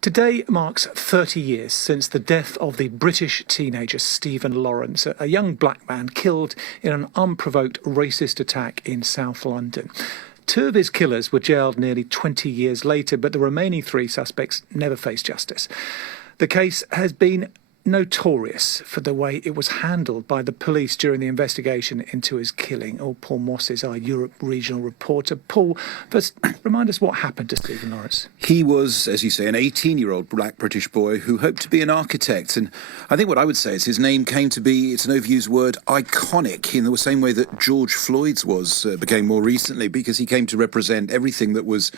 Today marks 30 years since the death of the British teenager Stephen Lawrence, a young black man killed in an unprovoked racist attack in South London. Two of his killers were jailed nearly 20 years later, but the remaining three suspects never faced justice. The case has been notorious for the way it was handled by the police during the investigation into his killing. Paul Moss is our Europe regional reporter. Paul, first, remind us what happened to Stephen Lawrence. He was, as you say, an 18-year-old black British boy who hoped to be an architect. And I think what I would say is his name came to be, it's an overused word, iconic, in the same way that George Floyd's became more recently, because he came to represent everything that was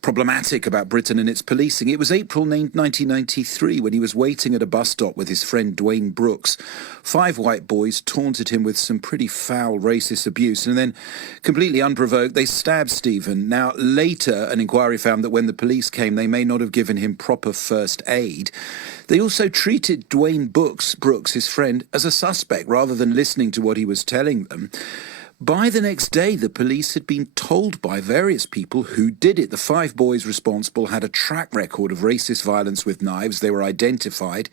problematic about Britain and its policing. It was April 1993 when he was waiting at a bus stop with his friend Dwayne Brooks. 5 white boys taunted him with some pretty foul racist abuse, and then, completely unprovoked, they stabbed Stephen. Now, later, an inquiry found that when the police came, they may not have given him proper first aid. They also treated Dwayne Brooks, his friend, as a suspect rather than listening to what he was telling them. By the next day, the police had been told by various people who did it. The 5 boys responsible had a track record of racist violence with knives. They were identified,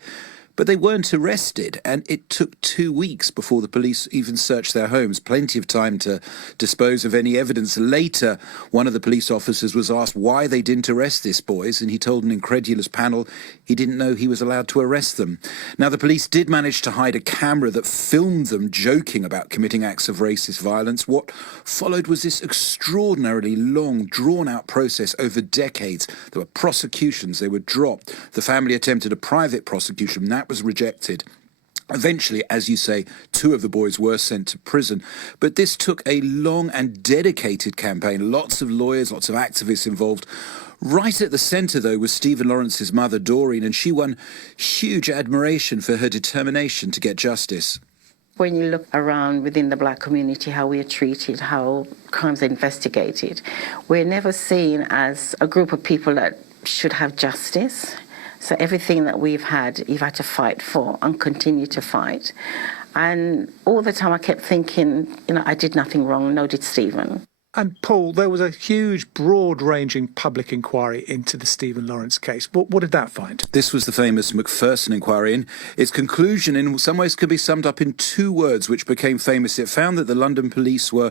but they weren't arrested. And it took 2 weeks before the police even searched their homes. Plenty of time to dispose of any evidence. Later, one of the police officers was asked why they didn't arrest these boys, and he told an incredulous panel he didn't know he was allowed to arrest them. Now, the police did manage to hide a camera that filmed them joking about committing acts of racist violence. What followed was this extraordinarily long, drawn-out process over decades. There were prosecutions. They were dropped. The family attempted a private prosecution. That was rejected. Eventually, as you say, 2 of the boys were sent to prison. But this took a long and dedicated campaign. Lots of lawyers, lots of activists involved. Right at the centre, though, was Stephen Lawrence's mother, Doreen, and she won huge admiration for her determination to get justice. When you look around within the black community, how we are treated, how crimes are investigated, we're never seen as a group of people that should have justice. So everything that we've had, you've had to fight for and continue to fight. And all the time I kept thinking, I did nothing wrong, no did Stephen. And Paul, there was a huge, broad-ranging public inquiry into the Stephen Lawrence case. What did that find? This was the famous Macpherson inquiry, and its conclusion in some ways could be summed up in 2 words which became famous. It found that the London police were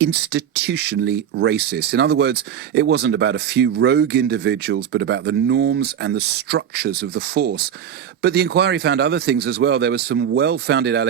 institutionally racist. In other words, it wasn't about a few rogue individuals, but about the norms and the structures of the force. But the inquiry found other things as well. There was some well-founded allegations